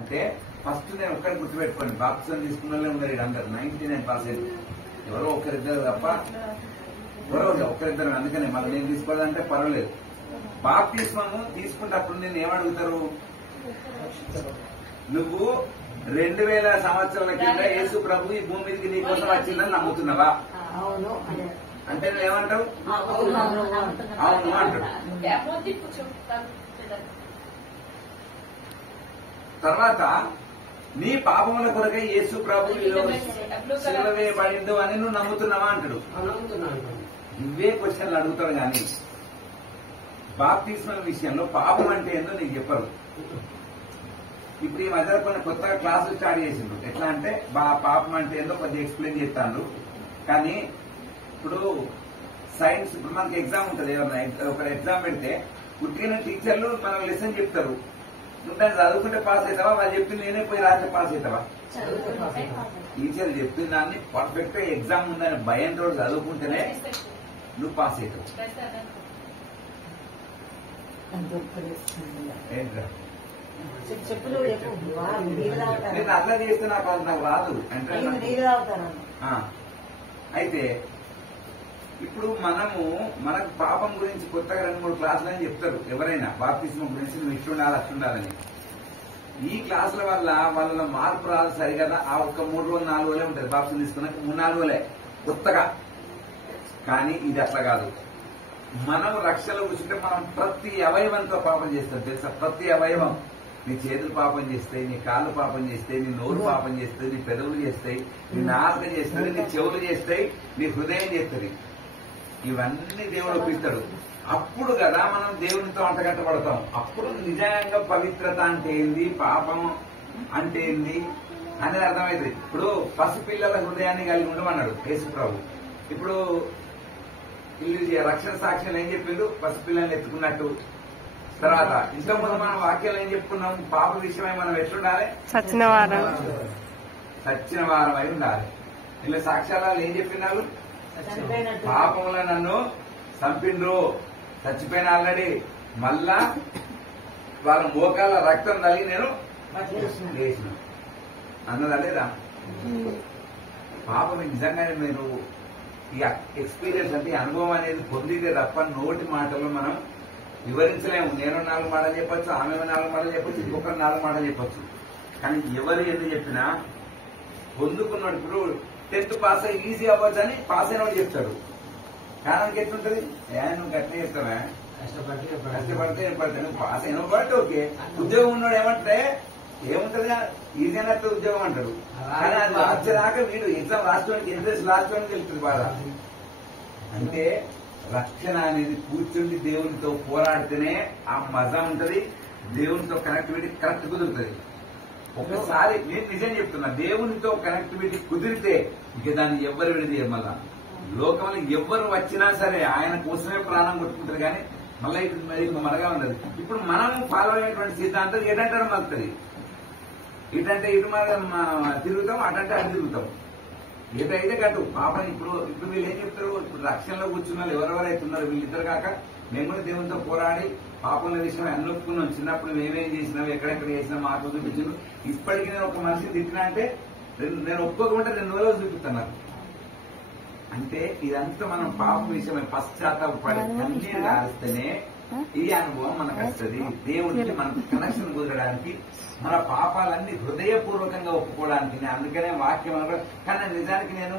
అంటే ఫస్ట్ నేను ఒక్కడి గుర్తుపెట్టుకోండి, బాప్టిజం తీసుకున్న వాళ్ళే ఉన్నారు ఇక్కడ అందరు 99%. ఎవరో ఒకరిద్దరు తప్ప ఎవరో ఒకరిద్దరు. అందుకనే మళ్ళీ నేను తీసుకోవాలంటే పర్వాలేదు. బాప్టిజం తీసుకున్నప్పుడు నేను ఏమడుగుతారు, నువ్వు 2000 సంవత్సరాల కింద యేసు ప్రభు ఈ భూమి మీదకి నీ కోసం వచ్చిందని నమ్ముతున్నావా అంటే నువ్వు ఏమంటావు? అవును అంటాడు. తర్వాత నీ పాపముల కొరకై యేసు ప్రభు సిలువ వేయబడిండు అని నువ్వు నమ్ముతున్నావా అంటాడు. ఇవే క్వశ్చన్లు అడుగుతాడు కానీ బాప్తిస్మం విషయంలో పాపం అంటే ఏందో నీకు చెప్పరు. ఇప్పుడు ఈ మధ్య కొన్ని కొత్తగా క్లాసులు స్టార్ట్ చేసిండ్రు. ఎట్లా అంటే పాపం అంటే ఏందో కొద్దిగా ఎక్స్ప్లెయిన్ చేస్తాను. కానీ ఇప్పుడు సైన్స్, ఇప్పుడు మనకి ఎగ్జామ్ ఉంటుంది, ఒక ఎగ్జామ్ పెడితే పుట్టిన టీచర్లు మనం లెసన్ చెప్తారు, నువ్వు దాన్ని చదువుకుంటే పాస్ అవుతావా, వాళ్ళు చెప్పింది నేనే పోయి రాస్తే పాస్ అవుతావా? టీచర్లు చెప్పిన దాన్ని పర్ఫెక్ట్ గా ఎగ్జామ్ ఉందని భయం తోడు చదువుకుంటేనే నువ్వు పాస్ అవుతావు. ఏంట్రా నేను అట్లా చేస్తే నాకు రాదు అంటే. అయితే ఇప్పుడు మనకు పాపం గురించి కొత్తగా 2-3 క్లాసులు అని చెప్తారు ఎవరైనా, బాప్తిస్మం గురించి నువ్వు ఇట్లుండాలి అట్లుండాలని. ఈ క్లాసుల వల్ల వాళ్ళ మార్పు రాదు సరిగదా. ఆ ఒక్క 3 రోజులు 4 రోజులే ఉంటుంది బాప్తిజం తీసుకున్నాక, 3-4 రోజులే కొత్తగా. కానీ ఇది అట్లా కాదు. మనం రక్షణలో కూర్చుంటే మనం ప్రతి అవయవంతో పాపం చేస్తాం తెలుసా. ప్రతి అవయవం, నీ చేతులు పాపం చేస్తాయి, నీ కాళ్ళు పాపం చేస్తాయి, నీ నోరు పాపం చేస్తాయి, నీ పెదవులు చేస్తాయి, నీ నాలుక చేస్తుంది, నీ చెవులు చేస్తాయి, నీ హృదయం చేస్తుంది. ఇవన్నీ దేవుడు ఒప్పిస్తాడు. అప్పుడు కదా మనం దేవునితో అంటగట్టబడతాం. అప్పుడు నిజంగా పవిత్రత అంటే ఏంది, పాపం అంటే ఏంది అనేది అర్థమవుతుంది. ఇప్పుడు పసిపిల్లల హృదయాన్ని కలిగి ఉండమన్నాడు యేసు ప్రభు. ఇప్పుడు రక్షణ సాక్ష్యాలు ఏం చెప్పిండు, పసిపిల్లల్ని ఎత్తుకున్నట్టు. తర్వాత ఇంతకుముందు మనం వాక్యాలు ఏం చెప్పుకున్నాం, పాప విషయమై మనం ఎట్లుండాలి, సచ్చిన వారం అయి ఉండాలి. ఇలా సాక్ష్యాలు ఏం చెప్పినారు, పాపముల నన్ను చంపిండ్రు, చచ్చిపోయిన ఆల్రెడీ, మళ్ళా వాళ్ళ మోకాల రక్తం తగిలి నేను లేచిన అన్నదా లేదా. పాపం నిజంగానే మీరు ఈ ఎక్స్పీరియన్స్ అంటే అనుభవం అనేది పొందితే తప్ప నోటి మాటలు మనం వివరించలేము. నేను 4 మాటలు చెప్పొచ్చు, ఆమె 4 మాటలు చెప్పొచ్చు, ఇంకొకరు 4 మాటలు చెప్పొచ్చు. కానీ ఎవరు ఎందుకు చెప్పినా పొందుకున్నాడు. ఇప్పుడు 10th పాస్ అయ్యి ఈజీ అవ్వచ్చు అని పాస్ అయిన వాడు చెప్తాడు. కారణం ఎట్లుంటది, నువ్వు గట్టిగా చెప్తావా, కష్టపడితే నువ్వు పాస్ అయిన బట్ ఓకే. ఉద్యోగం ఉన్నాడు ఏమంటే ఏముంటది, ఈజీ అయినట్టు ఉద్యోగం అంటాడు. కానీ అది వచ్చేదాకా వీడు ఎగ్జామ్ రాసుకోవడానికి ఇంట్రెస్ట్ రాసుకోవడానికి వెళ్తుంది బాధ. అంటే రక్షణ అనేది కూర్చుండి దేవునితో పోరాడితేనే ఆ మజా ఉంటది, దేవునితో కనెక్టివిటీ కరెక్ట్ కుదురుతుంది. ఒకసారి నేను నిజం చెప్తున్నా, దేవునితో కనెక్టివిటీ కుదిరితే ఇక దాన్ని ఎవ్వరు విడదీయరు. మళ్ళా లోకంలో ఎవ్వరు వచ్చినా సరే ఆయన కోసమే ప్రాణం కొట్టుకుంటారు. కానీ మళ్ళీ ఇది మనగా ఉన్నది. ఇప్పుడు మనం ఫాలో అయినటువంటి సిద్ధాంతం ఎటంటే మలుతుంది, ఇటంటే ఇటు మనం తిరుగుతాం, అటంటే అటు తిరుగుతాం. ఏదైతే కట్టు పాపని. ఇప్పుడు వీళ్ళు ఏం చెప్తారు, ఇప్పుడు రక్షణలో కూర్చున్న వాళ్ళు ఎవరెవరైతే ఉన్నారు వీళ్ళిద్దరు కాక మేము కూడా దేవునితో పోరాడి పాపంల విషయం అన్నొప్పుకున్నాం. చిన్నప్పుడు మేమేం చేసినాం, ఎక్కడెక్కడ చేసినాం, మాకు చూపించారు. ఇప్పటికీ నేను ఒక మనిషిని తిట్టినా అంటే నేను ఒప్పుకోకుండా 2 రోజులు చూపిస్తున్నాను. అంటే ఇదంతా మనం పాపం విషయమై పశ్చాత్తాపడి కన్నీరు కారిస్తేనే ఈ అనుభవం మనకు వస్తుంది. దేవుడికి మనకు కనెక్షన్ కుదరడానికి, మన పాపాలన్నీ హృదయపూర్వకంగా ఒప్పుకోవడానికి. అందుకనే వాక్యం. కానీ నిజానికి నేను